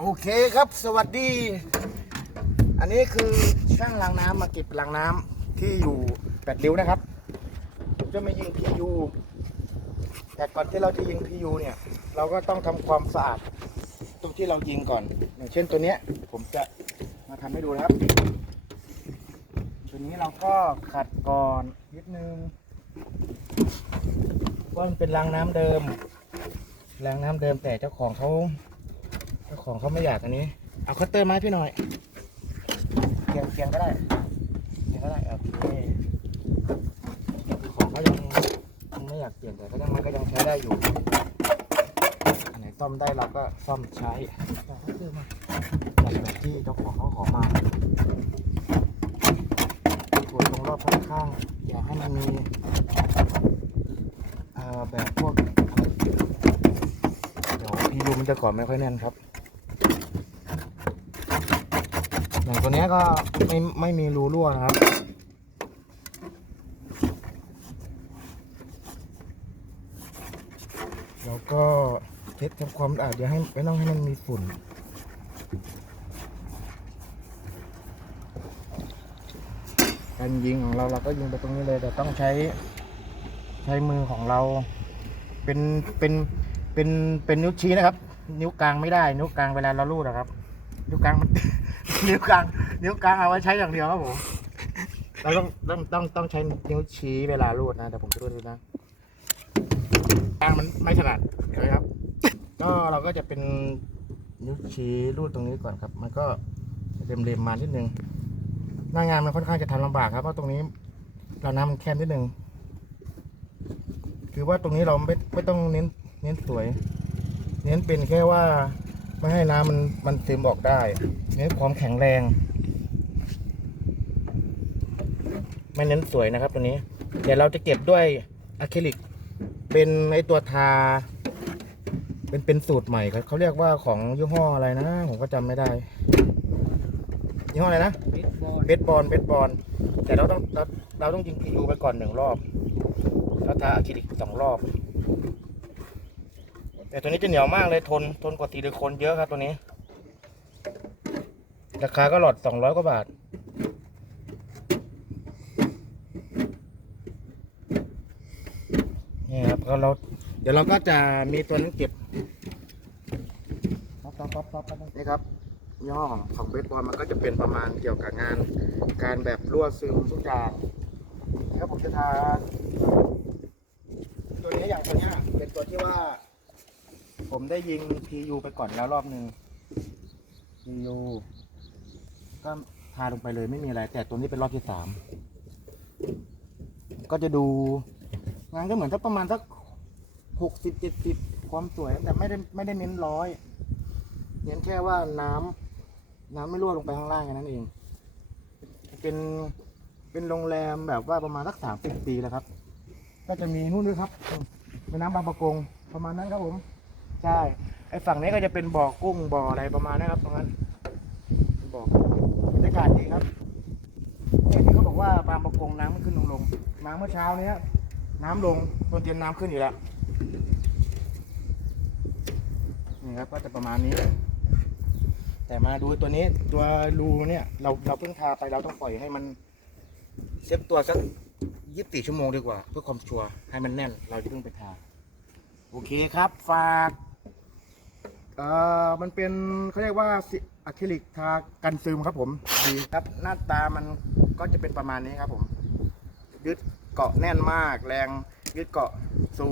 โอเคครับสวัสดี อันนี้คือช่างล้างน้ำมาเก็บล้างน้ำที่อยู่แปดริ้วนะครับผมจะมายิง PU แต่ก่อนที่เราจะยิง PU เนี่ย เราก็ต้องทำความสะอาดตรงที่เรายิงก่อน อย่างเช่นตัวเนี้ย ผมจะมาทำให้ดูนะครับ ตัวนี้เราก็ขัดก่อนนิดนึงว่ามันเป็นรางน้ำเดิมรางน้ำเดิมแต่เจ้าของเขา เจ้าของเขาไม่อยากอันนี้ เอาคัตเตอร์มาให้พี่หน่อยเกียงเกียงก็ได้เกียงก็ได้โอเคของเขายังยังไม่อยากเปลี่ยนแต่ก็ยังมันก็ยังใช้ได้อยู่อันไหนซ่อมได้เราก็ซ่อมใช้เอาคัตเตอร์มาแบบแบบที่เจ้าของเขาขอมาตรวจตรงรอบข้างๆอย่าให้มันมีเอ่อแบบพวกอะไรเดี๋ยวพียูมันจะก่อนไม่ค่อยแน่นครับ อย่างตัวนี้ก็ไม่ไม่มีรูรั่วนะครับแล้วก็เช็ดทำความสะอาดอย่าให้ไม่ต้องให้มันมีฝุ่นการยิงของเราเราก็ยิงไปตรงนี้เลย แต่ต้องใช้ใช้มือของเรา เป็นเป็นเป็นเป็นนิ้วชี้นะครับ นิ้วกลางไม่ได้ นิ้วกลางเวลาเราลูดอะครับ นิ้วกลางมัน นิ้วกลาง นิ้วกลางเอาไว้ใช้อย่างเดียวครับผมเราต้องต้องต้องต้องใช้นิ้วชี้เวลาลูดนะแต่ผมจะลูดดูนะกลางมันไม่ถนัดเห็นไหมครับ ก็เราก็จะเป็นนิ้วชี้ลูดตรงนี้ก่อนครับ มันก็เล็มๆมานิดนึงหน้างานมันค่อนข้างจะทำลำบากครับเพราะตรงนี้เราน้ำมันแคบนิดนึงคือว่าตรงนี้เราไม่ไม่ต้องเน้นเน้นสวย เน้นเป็นแค่ว่า ไม่ให้น้ำมันมันซึมออกได้เน้นความแข็งแรง ไม่เน้นสวยนะครับตัวนี้ เดี๋ยวเราจะเก็บด้วยอะคริลิก เป็นไอตัวทา เป็นเป็นสูตรใหม่ครับเขาเรียกว่าของยี่ห้ออะไรนะ ผมก็จำไม่ได้ยี่ห้ออะไรนะเบสบอลเบสบอลเบอลแต่เราต้องเราเราต้องยิงพียูไปก่อนหนึ่งรอบแล้วทาอะคริลิกสองรอบ แต่ตัวนี้จะเหนียวมากเลยทนทนกว่าซิลิโคนเยอะครับตัวนี้ ราคาก็หลอดสองร้อยกว่าบาท นี่ครับก็เราเดี๋ยวเราก็จะมีตัวนั้นเก็บนี่ครับย่ห้อของของเบสบอลมันก็จะเป็นประมาณเกี่ยวกับงาน การแบบรั่วซึมทุกอย่างแล้วผมจะทาตัวนี้อย่างตัวนี้เป็นตัวที่ว่า ผมได้ยิง PU ไปก่อนแล้วรอบหนึ่ง PU ก็ทาลงไปเลยไม่มีอะไร แต่ตัวนี้เป็นรอบที่สามก็จะดู งานก็เหมือนสักประมาณสักหกสิบเจ็ดสิบความสวย แต่ไม่ได้ไม่ได้เน้นร้อยเน้นแค่ว่าน้ำน้ำไม่รั่วลงไปข้างล่างแค่นั้นเอง เป็นเป็นโรงแรมแบบว่าประมาณสักสามสิบปีแล้วครับ ก็จะมีนู่นด้วยครับแม่น้ำบางประกงประมาณนั้นครับผม ใช่ไอ้ฝั่งนี้ก็จะเป็นบ่อกุ้งบ่ออะไรประมาณนี้ครับตรงนั้นบ่อบรรยากาศดีครับเนี่ยที่เขาบอกว่าบางประกงน้ำมันขึ้นลงลงมาเมื่อเช้าเนี้ยน้ำลงตอนเย็นน้ำขึ้นอยู่แล้วนี่ครับก็จะประมาณนี้ แต่มาดูตัวนี้ตัวรูเนี่ยเราเราเพิ่งทาไปเราต้องปล่อยให้มันเซฟตัวสักยี่สิบสี่ชั่วโมงดีกว่า เพื่อความชัวร์ให้มันแน่น เราจะเพิ่งไปทา โอเคครับ ฝาก เอ่อมันเป็นเขาเรียกว่าอะคริลิกทากันซึมครับผมดีครับหน้าตามันก็จะเป็นประมาณนี้ครับผม ยึดเกาะแน่นมากแรงยึดเกาะสูง